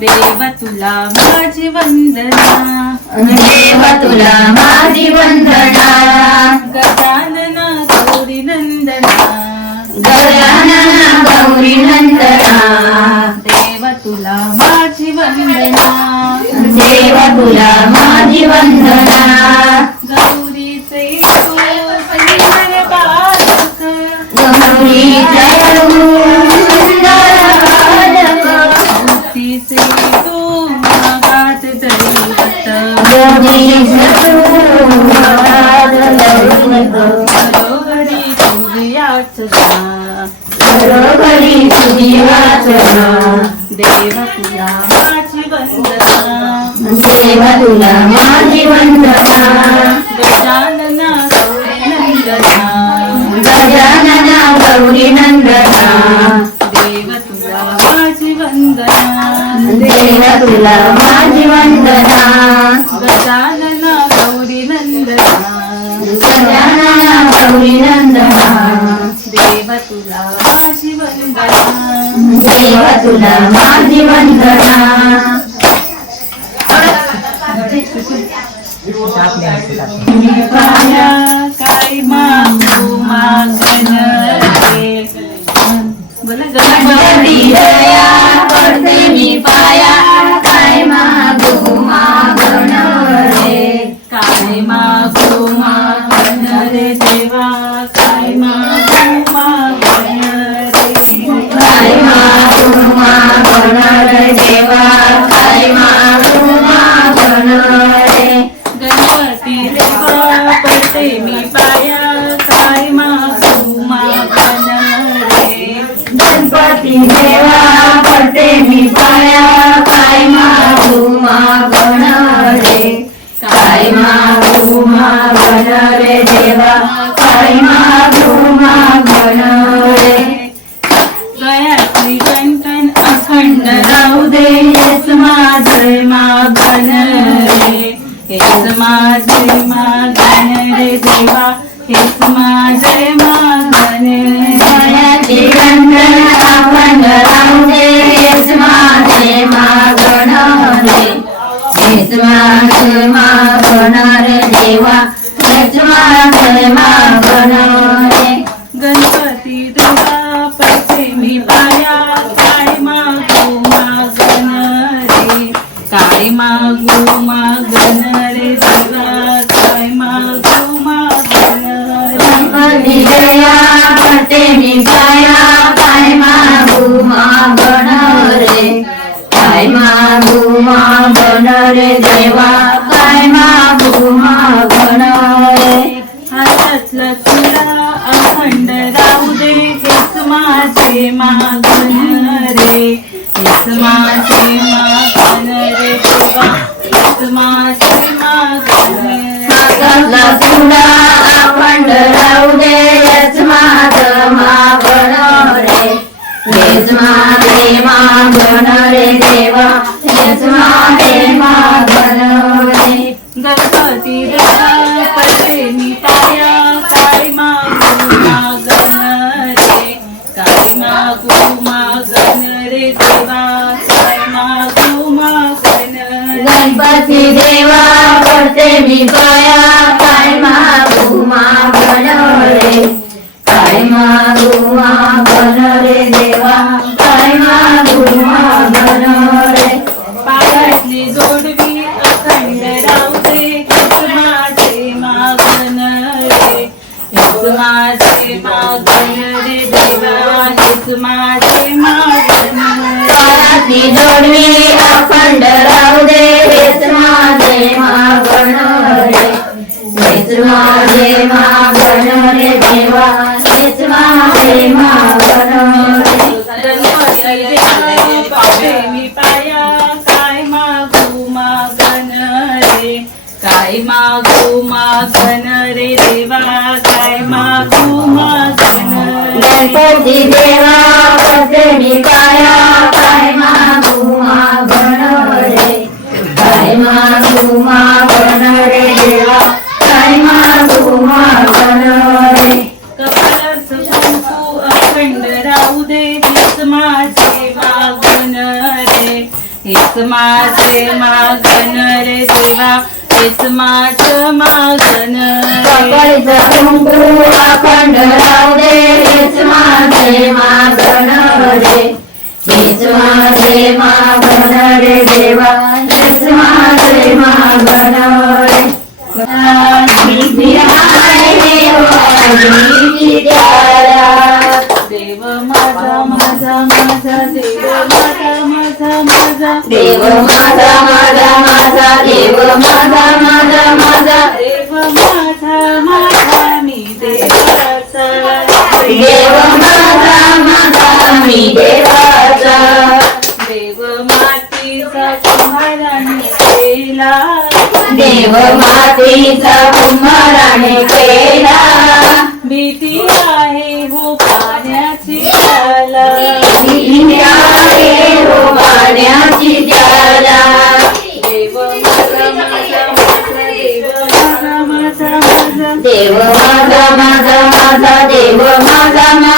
देव तुला माझी वंदना, देव तुला माझी वंदना. गजानना गौरी नंदना, गजानना गौरी नंदना. देव तुला माझी वंदना, देव तुला माझी वंदना. गौरीचे सुंदर बालक, गौरीचे सुंदर बालक. गौरीचे तू मागात दैवत, गौरीचे सुंदर दैवत. घरोघरी तुझ्याच गा, घरोघरी तुझी वाचना. देव तुला माझी वंदना, देव तुला माझी वंदना. गजानना गौरी नंदना, गजानना गौरी नंदना. देव तुला माझी वंदना, देव तुला माझी वंदना. गजानना गौरी नंदना, गजानना गौरी नंदना. देव तुला माझी वंदना. देव तुला माझी वंदना. पाया काय मागू मागण रे, बोला गणपती दया करते मी पाया. काय मागू मागण रे. काय मागू मागण रे देवा, काय मागू मागण रे, काय मागू मागण रे देवा. काय मागू मागण रे. गणपती देवा पडते मी पाया, काय मागू मागण रे, गणपती देवा पडते मी पाया. काय मागू मागण रे. काय मागू मागण रे देवा. काय मागू मागण रे. गळ्यातली कंकण अखंड राहू दे, हेच माझे मागण रे, हेच माझे मागण रे देवा, हेच माझे मागण रे. गळ्याची कंकण अखंड राहू दे, हेच माझे मागण रे. हेच माझे मागण रे देवा. हेच माझे मागण रे. गणपती देवा पडते मी पाया, काय मागू मागण रे, काय मागू मागण रे देवा, काय मागू मागण रे. गणपती दया करते मी पाया. काय मागू मागण रे. काय मागू मागण रे देवा. काय मागू मागण रे. हातातलं तुला अखंड राहू दे, हेच माझे मागण रे, हेच माझे मागण रे देवा, हेच माझे मागण रे. हातातला तुला अखंड राहू दे, हेच माझं मागण रे. हेच माझे मागण रे देवा. हेच माझे मागण रे. गणपती देवा पडते मी पाया, काय मागू मागण रे, काय मागू मागण रे देवा, काय मागू मागण रे. गणपती देवा करते मी पाया. काय मागू मागण रे. काय मागू मागण रे देवा. काय मागू मागण रे. पायातली जोडवी अखंड राहू दे, हेच माझे मागण रे, हेच माझे मागण रे देवा, हेच माझे मागण रे. पायातली जोडवी अखंड राहू दे, हेच माझे मागण रे. हेच माझे मागण रे देवा. हेच माझे मागण रे. गणपती देवा पडते मी पाया, काय मागू मागण रे, काय मागू मागण रे देवा, काय मागू मागण रे. गणपती देवा करते मी पाया. काय मागू मागण रे. काय मागू मागण रे देवा. काय मागू मागण रे. कपाळाचं कुंकू अखंड राहू दे, हेच माझे मागण रे, हेच माझे मागण रे देवा, हेच माझं मागण रे. कपाळीचं कुंकू अखंड राहू दे, हेच माझे मागण रे. हेच माझे मागण रे देवा, हेच माझे मागण रे. मी आहे देवाची त्याला. देव माझा माझा माझा, देव माझा माझा माझा, देव माझा माझा माझा, देव माझा माझा माझा, देव माझा माझा मी देवाचा. देव माझा माझा मी देवाचा. देव मातीचा कुंभाराने केला, देव मातीचा कुंभाराने केला. भीती आहे हो पाण्याची त्याला. भीती आहे हो पाण्याची त्याला. देव माझा माझा माझा, देव माझा माझा माझा, देव माझा माझा माझा, देव माझा माझा